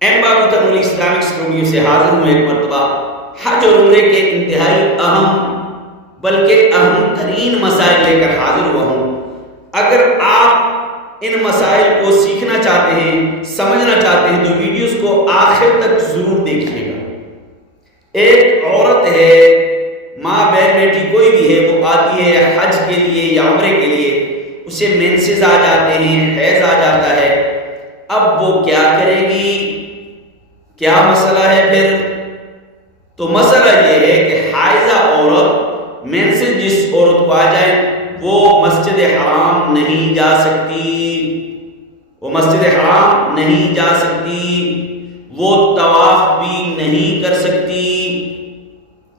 M بابو تنوری Islamic studio سے حاضر ہوں ایک مرتبہ حج اور عمرے کے انتہائی اہم بلکہ اہم ترین مسائل لے کر حاضر ہوا ہوں۔ اگر آپ ان مسائل کو سیکھنا چاہتے ہیں، سمجھنا چاہتے ہیں تو ویڈیوز کو آخر تک ضرور دیکھیے گا۔ ایک عورت ہے، ماں بہن بیٹی کوئی بھی ہے، وہ آتی ہے حج کے لیے یا عمرے کے لیے، اسے مینسز آ جاتے ہیں، حیض آ جاتا ہے۔ اب وہ کیا کرے گی؟ کیا مسئلہ ہے پھر؟ تو مسئلہ یہ ہے کہ حائضہ عورت، مینسز جس عورت کو آ جائے، وہ مسجد حرام نہیں جا سکتی، وہ مسجد حرام نہیں جا سکتی، وہ طواف بھی نہیں کر سکتی۔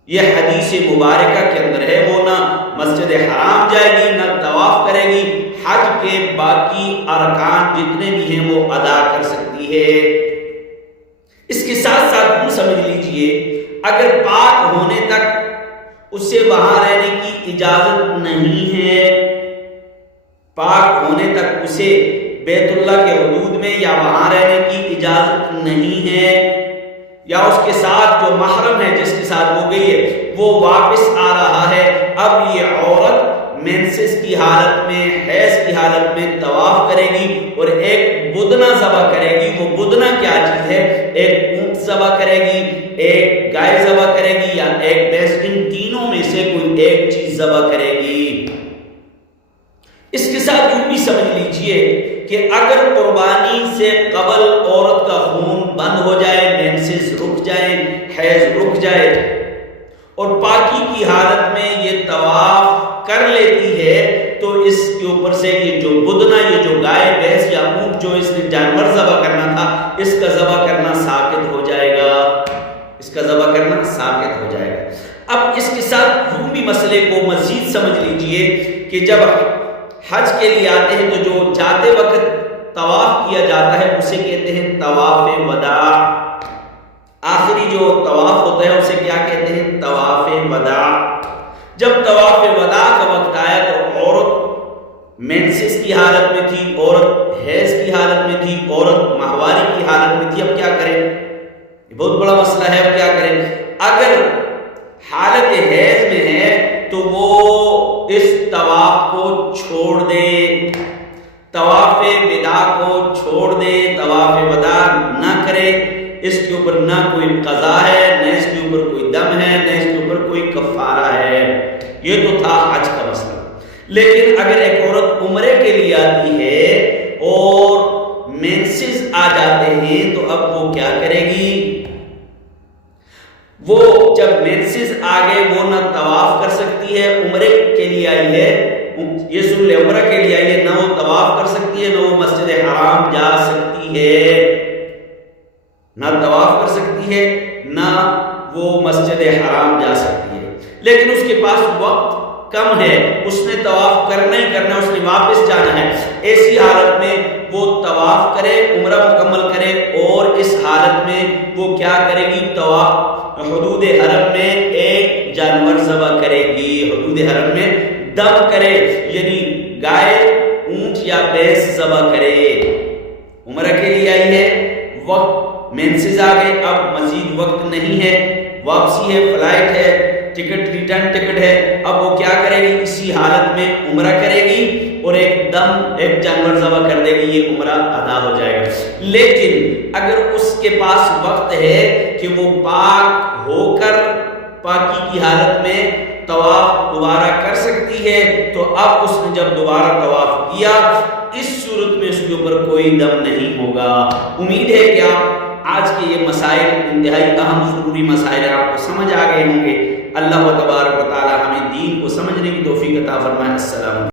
یہ حدیث مبارکہ کے اندر ہے، وہ نہ مسجد حرام جائے گی، نہ طواف کرے گی، حج کے باقی ارکان جتنے بھی ہیں وہ ادا کر سکتی ہے۔ اس کے ساتھ ساتھ یہ سمجھ لیجئے، اگر پاک ہونے تک اسے وہاں رہنے کی اجازت نہیں ہے، پاک ہونے تک اسے بیت اللہ کے حدود میں یا وہاں رہنے کی اجازت نہیں ہے، یا اس کے ساتھ جو محرم ہے جس کے ساتھ وہ گئی ہے وہ واپس آ رہا ہے، اب یہ عورت مینسز کی حالت میں، حیض کی حالت میں طواف کرے گی اور ایک بدنہ ذبح کرے گی۔ وہ بدنہ کیا چیز ہے؟ ایک اونٹ ذبح کرے گی، ایک گائے ذبح کرے گی، یا ایک بھینس، ان تینوں میں سے کوئی ایک چیز ذبح کرے گی۔ اس کے ساتھ یوں بھی سمجھ لیجئے کہ اگر قربانی سے قبل عورت کا خون بند ہو جائے، مینسز رک جائیں، حیض رک جائے، اور پاکی کی حالت میں یہ طواف کر لیتی ہے، تو اس کے اوپر سے یہ جو بدنہ، یہ جو گائے، بھینس یا اونٹ جو اس نے جانور ذبح کرنا تھا، اس کا ذبح کرنا ساقط ہو جائے گا، اس کا ذبح کرنا ساقط ہو جائے گا۔ اب اس کے ساتھ یوں بھی مسئلے کو مزید سمجھ لیجئے کہ جب حج کے لیے آتے ہیں تو جو جاتے وقت طواف کیا جاتا ہے اسے کہتے ہیں طواف وداع۔ آخری جو طواف ہوتا ہے اسے کیا کہتے ہیں؟ طواف وداع۔ جب طواف وداع کا وقت آیا تو عورت مینسز کی حالت میں تھی، عورت حیض کی حالت میں تھی، عورت ماہواری کی حالت میں تھی۔ اب کیا کریں؟ یہ بہت بڑا مسئلہ ہے، اب کیا کریں؟ اگر حالت حیض میں ہے تو وہ اس طواف کو چھوڑ دے، طواف وداع کو چھوڑ دے، طواف وداع نہ کرے۔ اس کے اوپر نہ کوئی قضا ہے، نہ اس کے اوپر کوئی دم ہے، نہ اس کے اوپر کوئی کفارہ ہے۔ یہ تو تھا حج کا مسئلہ۔ لیکن اگر ایک عورت عمرے کے لیے آتی ہے اور مینسز آ جاتے ہیں تو اب وہ کیا کرے گی؟ وہ جب مینسز آ گئے وہ نہ طواف کر سکتی ہے، عمرے کے لیے آئی ہے، یہ سن لے، عمرہ کے لیے آئی ہے، نہ وہ طواف کر سکتی ہے، نہ وہ مسجد حرام جا سکتی ہے، نہ طواف کر سکتی ہے، نہ وہ مسجد حرام جا سکتی ہے۔ لیکن اس کے پاس وقت کم ہے، اس نے طواف کرنا ہی کرنا، اس نے واپس جانا ہے۔ ایسی حالت میں وہ طواف کرے، عمرہ مکمل کرے، اور اس حالت میں وہ کیا کرے گی؟ طواف حدود حرم میں ایک جانور ذبح کرے گی، حدود حرم میں دم کرے، یعنی گائے، اونٹ یا بھینس ذبح کرے۔ عمرہ کے لیے آئی ہے، وقت مینسز آ گئے، اب مزید وقت نہیں ہے، واپسی ہے، فلائٹ ہے، ٹکٹ ریٹرن ٹکٹ ہے، اب وہ کیا کرے گی؟ اسی حالت میں عمرہ کرے گی اور ایک جانور ذبح کر دے گی، یہ عمرہ ادا ہو جائے گا۔ لیکن اگر اس کے پاس وقت ہے کہ وہ پاک ہو کر پاکی کی حالت میں طواف دوبارہ کر سکتی ہے، تو اب اس نے جب دوبارہ طواف کیا، اس صورت میں اس کے اوپر کوئی دم نہیں ہوگا۔ امید ہے کہ آپ آج کے یہ مسائل، انتہائی اہم ضروری مسائل، آپ کو سمجھ آ گئے ہوں گے۔ اللہ تبارک و تعالی ہمیں دین کو سمجھنے کی توفیق عطا فرمائے۔ السلام علیکم۔